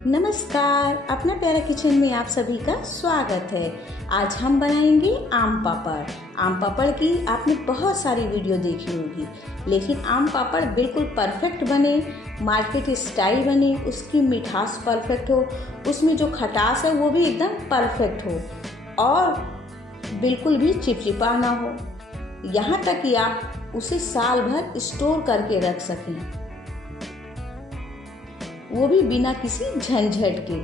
नमस्कार, अपना प्यारा किचन में आप सभी का स्वागत है। आज हम बनाएंगे आम पापड़। आम पापड़ की आपने बहुत सारी वीडियो देखी होगी, लेकिन आम पापड़ बिल्कुल परफेक्ट बने, मार्केट स्टाइल बने, उसकी मिठास परफेक्ट हो, उसमें जो खटास है वो भी एकदम परफेक्ट हो और बिल्कुल भी चिपचिपा ना हो, यहाँ तक कि आप उसे साल भर स्टोर करके रख सकें, वो भी बिना किसी झंझट के।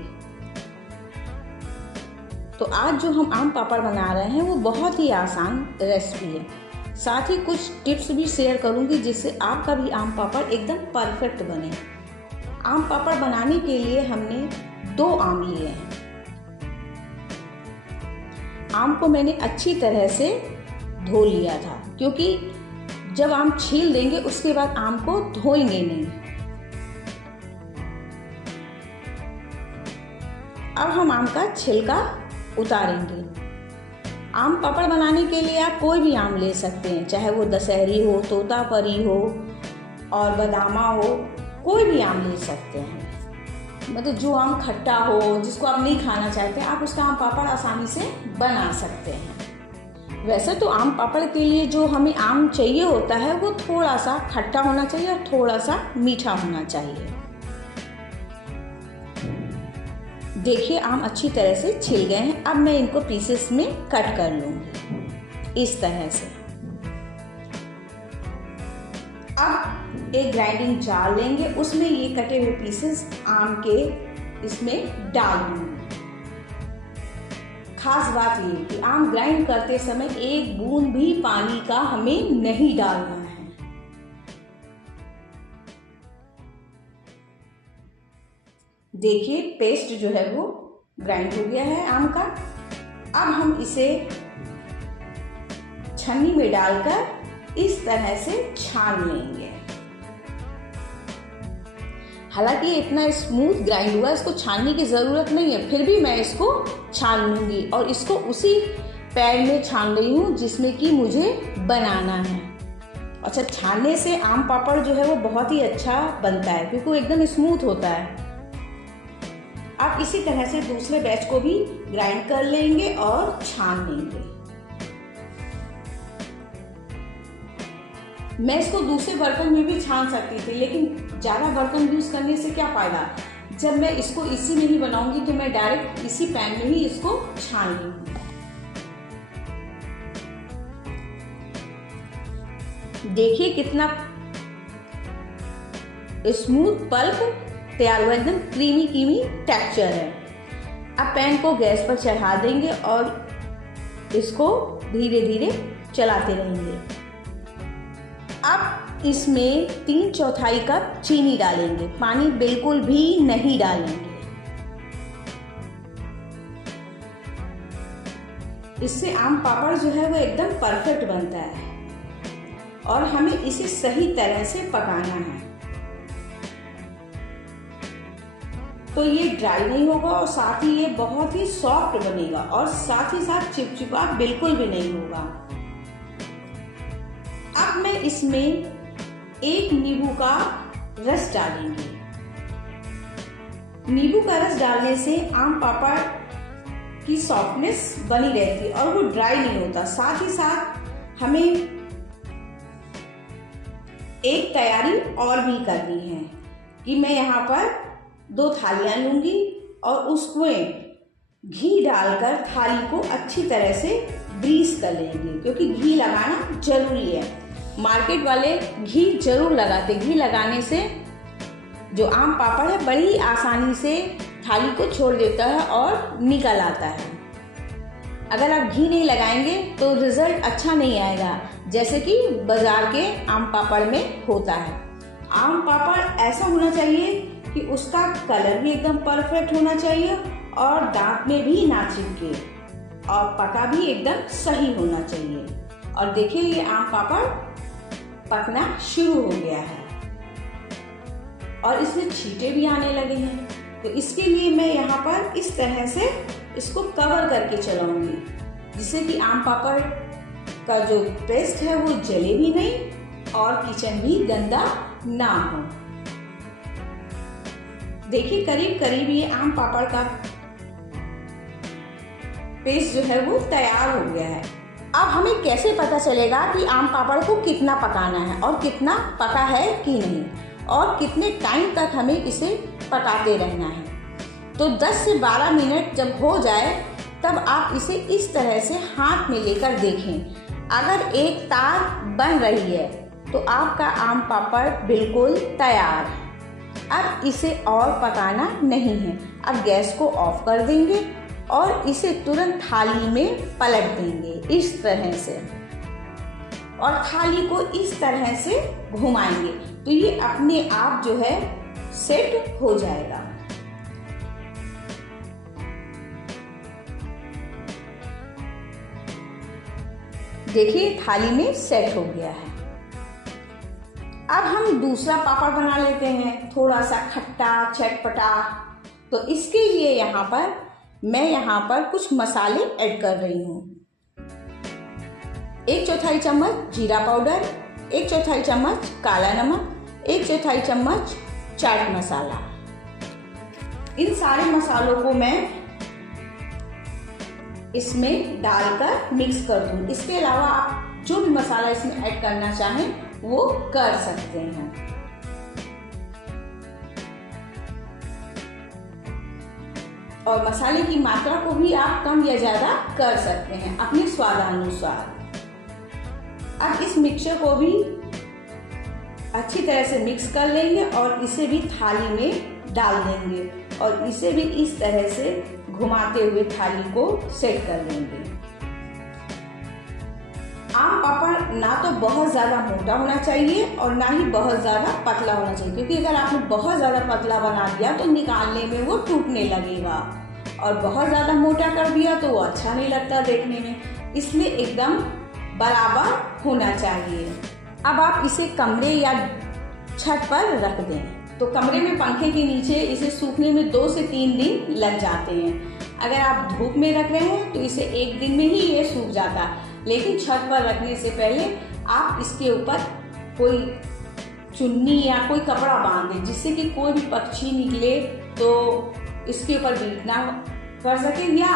तो आज जो हम आम पापड़ बना रहे हैं वो बहुत ही आसान रेसिपी है। साथ ही कुछ टिप्स भी शेयर करूंगी जिससे आपका भी आम पापड़ एकदम परफेक्ट बने। आम पापड़ बनाने के लिए हमने 2 आम लिए हैं। आम को मैंने अच्छी तरह से धो लिया था, क्योंकि जब आम छील देंगे उसके बाद आम को धोएंगे नहीं। अब हम आम का छिलका उतारेंगे। आम पापड़ बनाने के लिए आप कोई भी आम ले सकते हैं, चाहे वो दशहरी हो, तोतापरी हो और बदामा हो, कोई भी आम ले सकते हैं। मतलब जो आम खट्टा हो, जिसको आप नहीं खाना चाहते, आप उसका आम पापड़ आसानी से बना सकते हैं। वैसे तो आम पापड़ के लिए जो हमें आम चाहिए होता है वो थोड़ा सा खट्टा होना चाहिए और थोड़ा सा मीठा होना चाहिए। देखिए आम अच्छी तरह से छिल गए हैं। अब मैं इनको पीसेस में कट कर लूंगी इस तरह से। अब एक ग्राइंडिंग जार लेंगे, उसमें ये कटे हुए पीसेस आम के इसमें डाल दूंगी। खास बात ये कि आम ग्राइंड करते समय एक बूंद भी पानी का हमें नहीं डालना है। देखिए पेस्ट जो है वो ग्राइंड हो गया है आम का। अब हम इसे छन्नी में डालकर इस तरह से छान लेंगे। हालांकि ये इतना स्मूथ ग्राइंड हुआ, इसको छानने की जरूरत नहीं है, फिर भी मैं इसको छान लूंगी और इसको उसी पैन में छान रही हूँ जिसमें कि मुझे बनाना है। अच्छा, छानने से आम पापड़ जो है वो बहुत ही अच्छा बनता है, क्योंकि वो एकदम स्मूथ होता है। आप इसी तरह से दूसरे बैच को भी ग्राइंड कर लेंगे और छान लेंगे। मैं इसको दूसरे बर्तन में भी छान सकती थी, लेकिन ज्यादा बर्तन यूज करने से क्या फायदा। जब मैं इसको इसी में ही बनाऊंगी तो मैं डायरेक्ट इसी पैन में ही इसको छान लूंगी। देखिए कितना स्मूथ पल्प तैयार हुआ, एकदम क्रीमी क्रीमी टेक्सचर है। अब पैन को गैस पर चढ़ा देंगे और इसको धीरे धीरे चलाते रहेंगे। अब इसमें 3/4 कप चीनी डालेंगे, पानी बिल्कुल भी नहीं डालेंगे। इससे आम पापड़ जो है वो एकदम परफेक्ट बनता है और हमें इसे सही तरह से पकाना है। तो ये ड्राई नहीं होगा और साथ ही ये बहुत ही सॉफ्ट बनेगा और साथ ही साथ चिपचिपा बिल्कुल भी नहीं होगा। अब मैं इसमें 1 नींबू का रस डालेंगे। नींबू का रस डालने से आम पापड़ की सॉफ्टनेस बनी रहती है और वो ड्राई नहीं होता। साथ ही साथ हमें एक तैयारी और भी करनी है कि मैं यहाँ पर 2 थालियां लूंगी और उसमें घी डालकर थाली को अच्छी तरह से ग्रीस कर लेंगे, क्योंकि घी लगाना जरूरी है। मार्केट वाले घी जरूर लगाते, घी लगाने से जो आम पापड़ है बड़ी आसानी से थाली को छोड़ देता है और निकल आता है। अगर आप घी नहीं लगाएंगे तो रिजल्ट अच्छा नहीं आएगा, जैसे कि बाजार के आम पापड़ में होता है। आम पापड़ ऐसा होना चाहिए कि उसका कलर भी एकदम परफेक्ट होना चाहिए और दांत में भी ना चिपके और पका भी एकदम सही होना चाहिए। और देखिए ये आम पापड़ पकना शुरू हो गया है और इसमें छींटे भी आने लगे हैं। तो इसके लिए मैं यहाँ पर इस तरह से इसको कवर करके चलाऊंगी, जिससे कि आम पापड़ का जो पेस्ट है वो जले भी नहीं और किचन भी गंदा ना हो। देखिए करीब करीब ये आम पापड़ का पेस्ट जो है वो तैयार हो गया है। अब हमें कैसे पता चलेगा कि आम पापड़ को कितना पकाना है और कितना पका है कि नहीं, और कितने टाइम तक हमें इसे पकाते रहना है। तो 10 से 12 मिनट जब हो जाए तब आप इसे इस तरह से हाथ में लेकर देखें। अगर एक तार बन रही है तो आपका आम पापड़ बिल्कुल तैयार है। अब इसे और पकाना नहीं है। अब गैस को ऑफ कर देंगे और इसे तुरंत थाली में पलट देंगे इस तरह से, और थाली को इस तरह से घुमाएंगे तो ये अपने आप जो है सेट हो जाएगा। देखिए थाली में सेट हो गया है। अब हम दूसरा पापड़ बना लेते हैं, थोड़ा सा खट्टा चटपटा। तो इसके लिए मैं यहाँ पर कुछ मसाले ऐड कर रही हूँ। 1/4 चम्मच जीरा पाउडर, 1/4 चम्मच काला नमक, 1/4 चम्मच चाट मसाला। इन सारे मसालों को मैं इसमें डालकर मिक्स कर दूँ। इसके अलावा आप जो भी मसाला इसमें ऐड करना चाहें वो कर सकते हैं। और मसाले की मात्रा को भी आप कम या ज़्यादा कर सकते हैं अपने स्वादानुसार। अब इस मिक्सचर को भी अच्छी तरह से मिक्स कर लेंगे और इसे भी थाली में डाल देंगे और इसे भी इस तरह से घुमाते हुए थाली को सेट कर लेंगे। आम पापड़ ना तो बहुत ज़्यादा मोटा होना चाहिए और ना ही बहुत ज़्यादा पतला होना चाहिए, क्योंकि अगर आपने बहुत ज़्यादा पतला बना दिया तो निकालने में वो टूटने लगेगा, और बहुत ज़्यादा मोटा कर दिया तो वो अच्छा नहीं लगता देखने में। इसलिए एकदम बराबर होना चाहिए। अब आप इसे कमरे या छत पर रख दें। तो कमरे में पंखे के नीचे इसे सूखने में 2 से 3 दिन लग जाते हैं। अगर आप धूप में रख रहे हैं तो इसे 1 दिन में ही ये सूख जाता है, लेकिन छत पर रखने से पहले आप इसके ऊपर कोई चुन्नी या कोई कपड़ा बांध दें, जिससे कि कोई भी पक्षी निकले तो इसके ऊपर बीट ना कर सके या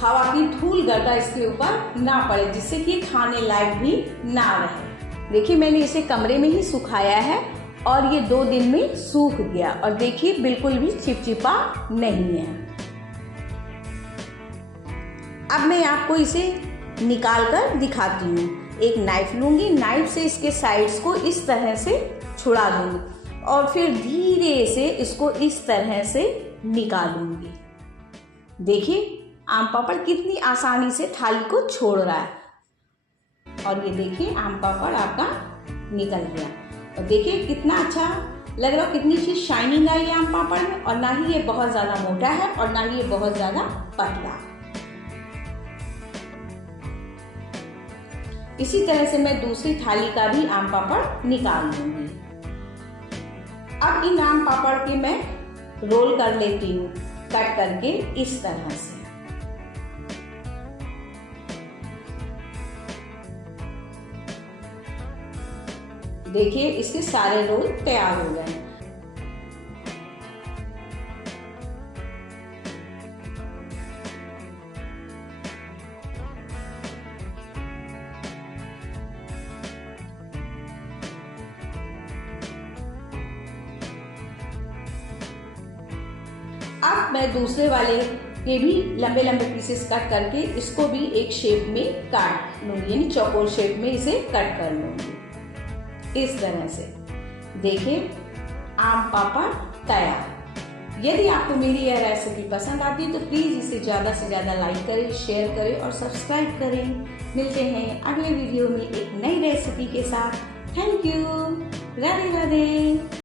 हवा की धूल गर्दा इसके ऊपर ना पड़े, जिससे कि खाने लायक भी ना रहे। देखिए मैंने इसे कमरे में ही सुखाया है और ये 2 दिन में सूख गया, और देखिए बिल्कुल भी चिपचिपा नहीं है। अब मैं आपको इसे निकाल कर दिखाती हूँ। एक नाइफ लूंगी, नाइफ से इसके साइड्स को इस तरह से छुड़ा दूंगी और फिर धीरे से इसको इस तरह से निकालूंगी। देखिए आम पापड़ कितनी आसानी से थाली को छोड़ रहा है, और ये देखिए आम पापड़ आपका निकल गया। और देखिए कितना अच्छा लग रहा है, कितनी अच्छी शाइनिंग आई है आम पापड़ में, और ना ही ये बहुत ज़्यादा मोटा है और ना ही ये बहुत ज़्यादा पतला। इसी तरह से मैं दूसरी थाली का भी आम पापड़ निकाल लूंगी। अब इन आम पापड़ के मैं रोल कर लेती हूँ, कट करके इस तरह से। देखिए इसके सारे रोल तैयार हो गए। अब मैं दूसरे वाले के भी लंबे लंबे पीसेस कट करके इसको भी एक शेप में काट लूंगी, यानी चौकोर शेप में इसे कट कर लूंगी इस तरह से। देखिए आम पापड़ तैयार। यदि आपको मेरी यह रेसिपी पसंद आती है तो प्लीज़ इसे ज़्यादा से ज़्यादा लाइक करें, शेयर करें और सब्सक्राइब करें। मिलते हैं अगले वीडियो में एक नई रेसिपी के साथ। Thank you. राधे राधे।